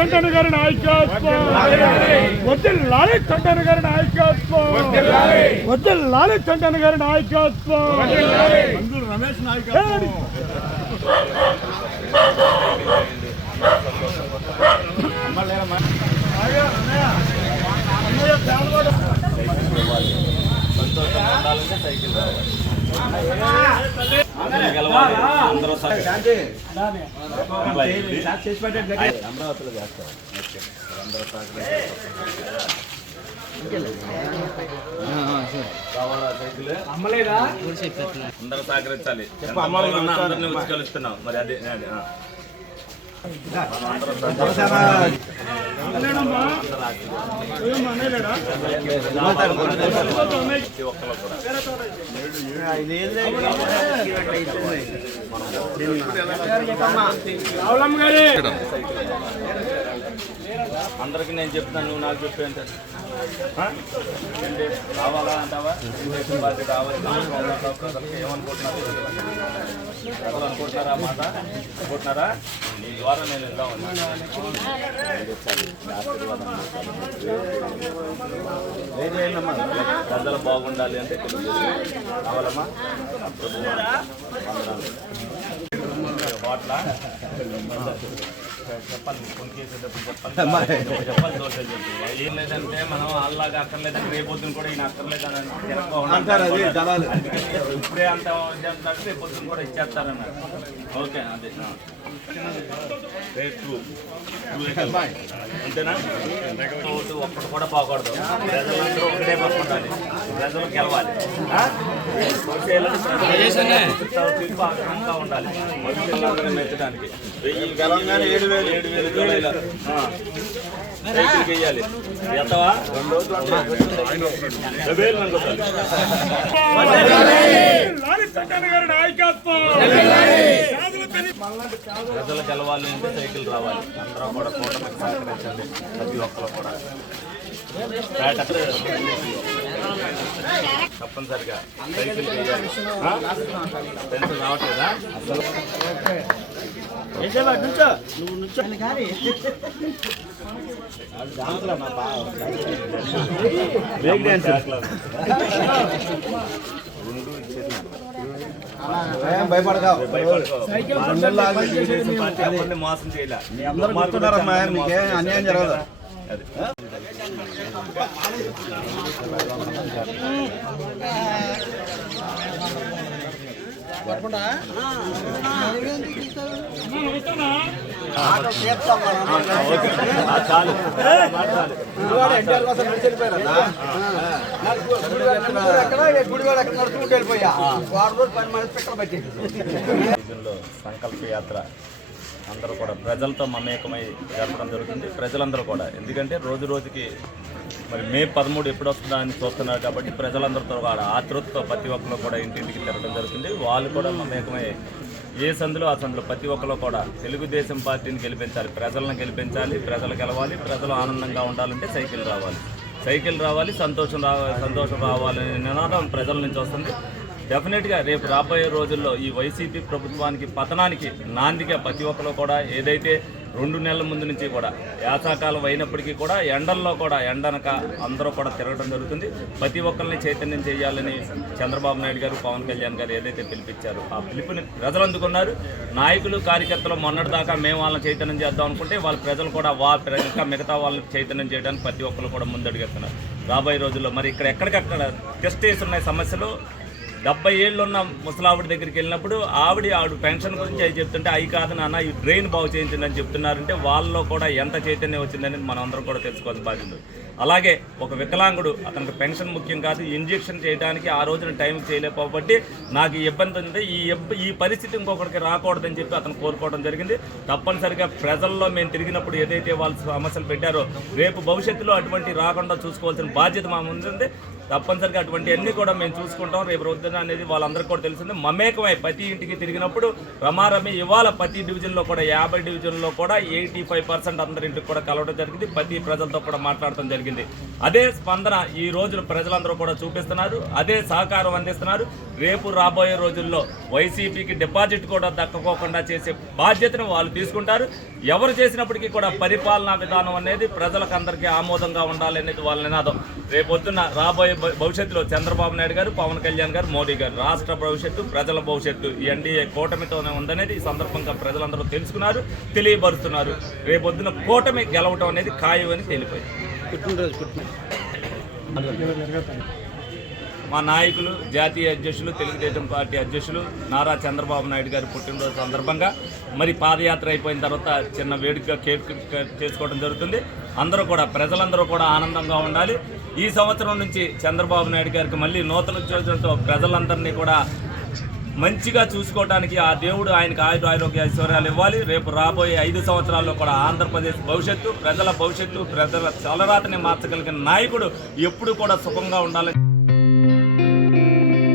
చంటన్ గారి నాయకత్వం. వదిలాలి చంటన్ గారి నాయకత్వం. వదిలాలి చంటన్ గారి నాయకత్వం. మంజుల రమేష్ నాయకత్వం. గెలవాలి అందరూ సహ- అమరావతిలో చేస్తారు కావాలా సైకిల్ అందరూ సహకరించాలి. అందరినీ వచ్చి కలుస్తున్నాం మరి అదే అదే ఆ. మనం అందరం సహకరించాలి. జనసేన ప్రతి ఒక్కరు కూడా రావులమ్మ గారి అందరికి నేను చెప్తాను నువ్వు నాకు చెప్పే అంటే రావాలా అంటావా? తెలుగుదేశం పార్టీ రావాలి? ప్రజలకు ఏమనుకుంటున్నారు? ప్రజలు అనుకుంటున్నారా మాట? అనుకుంటున్నారా? నీ ద్వారా నేను వెళ్దామని ప్రజలు బాగుండాలి అంటే తెలుగుదేశం రావాలమ్మా. బాట్ల చెప్పాలి ఫోన్ చేసేటప్పుడు చెప్పాలి చెప్పాలి ఏం లేదంటే మనం అలాగా అక్కర్లేదని రేపొద్దున కూడా ఈయన అక్కర్లేదని ఇప్పుడే అంత రేపొద్దున కూడా ఇచ్చేస్తారన్నారు. ఓకే అదే. అంతేనా? ఓటు కూడా పోకూడదు. ప్రజలందరూ ఒకటే ఉండాలి. ప్రజలు గెలవాలి. ఆ? ఓటేయాలని ప్రజలు. తీర్పు ఆగ్రహంగా ఉండాలి. మనుషులందరినీ మెచ్చడానికి. వెయ్యి గెలవగానే ఏడు వేలు. ఏడు వేలు వెయ్యాలి ఎంతవా డెబ్బై ప్రజలు గెలవాలి అంటే సైకిల్ రావాలి అందరూ కూడా కూటమికి సహకరించండి ప్రతి ఒక్కరు కూడా తప్పనిసరిగా సైకిల్ వేయాలి పెన్షన్ రావట్లేదా అసలు నువ్వు ఏం తెలుగుదేశం పార్టీ ఎవరిని మోసం చేయలే. అన్యాయం జరగదు. అది. సంకల్ప యాత్ర అందరూ కూడా ప్రజలతో మమేకమై జరపడం జరుగుతుంది. ప్రజలందరూ కూడా. ఎందుకంటే రోజు రోజుకి మరి మే పదమూడు ఎప్పుడు వస్తుందా అని చూస్తున్నారు కాబట్టి ప్రజలందరితో కూడా ఆతృతతో ప్రతి ఒక్కరు కూడా ఇంటింటికి తిరగడం జరుగుతుంది. వాళ్ళు కూడా మమేకమై ఏ సందులో ఆ సందులో ప్రతి ఒక్కరు కూడా తెలుగుదేశం పార్టీని గెలిపించాలి ప్రజలను గెలిపించాలి ప్రజలు గెలవాలి ప్రజలు ఆనందంగా ఉండాలంటే సైకిల్ రావాలి. సైకిల్ రావాలి సంతోషం రావాలి సంతోషం రావాలనే నినాదం ప్రజల నుంచి వస్తుంది. డెఫినెట్గా రేపు రాబోయే రోజుల్లో ఈ వైసీపీ ప్రభుత్వానికి పతనానికి నాందిగా ప్రతి ఒక్కరు కూడా ఏదైతే రెండు నెలల ముందు నుంచి కూడా యాసాకాలం అయినప్పటికీ కూడా ఎండల్లో కూడా ఎండనక అందరూ కూడా తిరగడం జరుగుతుంది. ప్రతి ఒక్కరిని చైతన్యం చేయాలని చంద్రబాబు నాయుడు గారు పవన్ కళ్యాణ్ గారు ఏదైతే పిలిపించారు ఆ పిలుపుని ప్రజలు అందుకున్నారు. నాయకులు కార్యకర్తలు మొన్నటిదాకా మేము వాళ్ళని చైతన్యం చేద్దాం అనుకుంటే వాళ్ళ ప్రజలు కూడా వా ఇంకా మిగతా వాళ్ళని చైతన్యం చేయడానికి ప్రతి ఒక్కరు కూడా ముందడుగుతున్నారు రాబోయే రోజుల్లో మరి ఇక్కడ ఎక్కడికక్కడ టెస్ట్ చేసి ఉన్నాయి సమస్యలు డెబ్బై ఏళ్ళు ఉన్న ముసలావిడ దగ్గరికి వెళ్ళినప్పుడు ఆవిడ ఆవిడ పెన్షన్ గురించి అవి చెప్తుంటే అవి కాదు నాన్న ఈ డ్రైన్ బాగు చేయించండి అని చెప్తున్నారంటే వాళ్ళలో కూడా ఎంత చైతన్యం వచ్చిందని మనం అందరం కూడా తెలుసుకోవాల్సిన బాధ్యత అలాగే ఒక వికలాంగుడు అతనికి పెన్షన్ ముఖ్యం కాదు ఇంజెక్షన్ చేయడానికి ఆ రోజున టైం చేయలేకపోబట్టి నాకు ఇబ్బంది ఉంది ఈ ఈ పరిస్థితి ఇంకొకరికి రాకూడదని చెప్పి అతను కోరుకోవడం జరిగింది. తప్పనిసరిగా ప్రజల్లో మేము తిరిగినప్పుడు ఏదైతే వాళ్ళు సమస్యలు పెట్టారో రేపు భవిష్యత్తులో అటువంటి రాకుండా చూసుకోవాల్సిన బాధ్యత మా ముందు ఉంది తప్పనిసరిగా అటువంటి అన్ని కూడా మేము చూసుకుంటాం. రేపు రొద్దున అనేది వాళ్ళందరికీ కూడా తెలిసింది. మమేకమై ప్రతి ఇంటికి తిరిగినప్పుడు రమారమి ఇవాళ ప్రతి డివిజన్లో కూడా యాభై డివిజన్లో కూడా ఎయిటీ ఫైవ్ పర్సెంట్ అందరి ఇంటికి కూడా కలవడం జరిగింది. ప్రతి ప్రజలతో కూడా మాట్లాడటం జరిగింది. అదే స్పందన ఈ రోజు ప్రజలందరూ కూడా చూపిస్తున్నారు. అదే సహకారం అందిస్తున్నారు. రేపు రాబోయే రోజుల్లో వైసీపీకి డిపాజిట్ కూడా దక్కకోకుండా చేసే బాధ్యతను వాళ్ళు తీసుకుంటారు. ఎవరు చేసినప్పటికీ కూడా పరిపాలనా విధానం అనేది ప్రజలకు అందరికీ ఆమోదంగా ఉండాలి అనేది వాళ్ళ నినాదం. రేపొద్దున రాబోయే భవిష్యత్తులో చంద్రబాబు నాయుడు గారు పవన్ కళ్యాణ్ గారు మోడీ గారు రాష్ట్ర భవిష్యత్తు ప్రజల భవిష్యత్తు ఎన్డీఏ కూటమితోనే ఉందనేది ఈ సందర్భంగా ప్రజలందరూ తెలుసుకున్నారు తెలియపరుస్తున్నారు. రేపొద్దున కూటమి గెలవటం అనేది ఖాయం అని తెలిపోయింది మా నాయకులు జాతీయ అధ్యక్షులు తెలుగుదేశం పార్టీ అధ్యక్షులు నారా చంద్రబాబు నాయుడు గారి పుట్టినరోజు సందర్భంగా మరి పాదయాత్ర అయిపోయిన తర్వాత చిన్న వేడుక కేక్ చేసుకోవడం జరుగుతుంది. అందరూ కూడా ప్రజలందరూ కూడా ఆనందంగా ఉండాలి. ఈ సంవత్సరం నుంచి చంద్రబాబు నాయుడు గారికి మళ్ళీ నూతన ఉద్యోగంతో ప్రజలందరినీ కూడా మంచిగా చూసుకోవడానికి ఆ దేవుడు ఆయనకు ఆయుధ ఆరోగ్య ఐశ్వర్యాలు ఇవ్వాలి. రేపు రాబోయే ఐదు సంవత్సరాల్లో కూడా ఆంధ్రప్రదేశ్ భవిష్యత్తు ప్రజల భవిష్యత్తు ప్రజల చలరాతని మార్చగలిగిన నాయకుడు ఎప్పుడు కూడా సుఖంగా ఉండాలని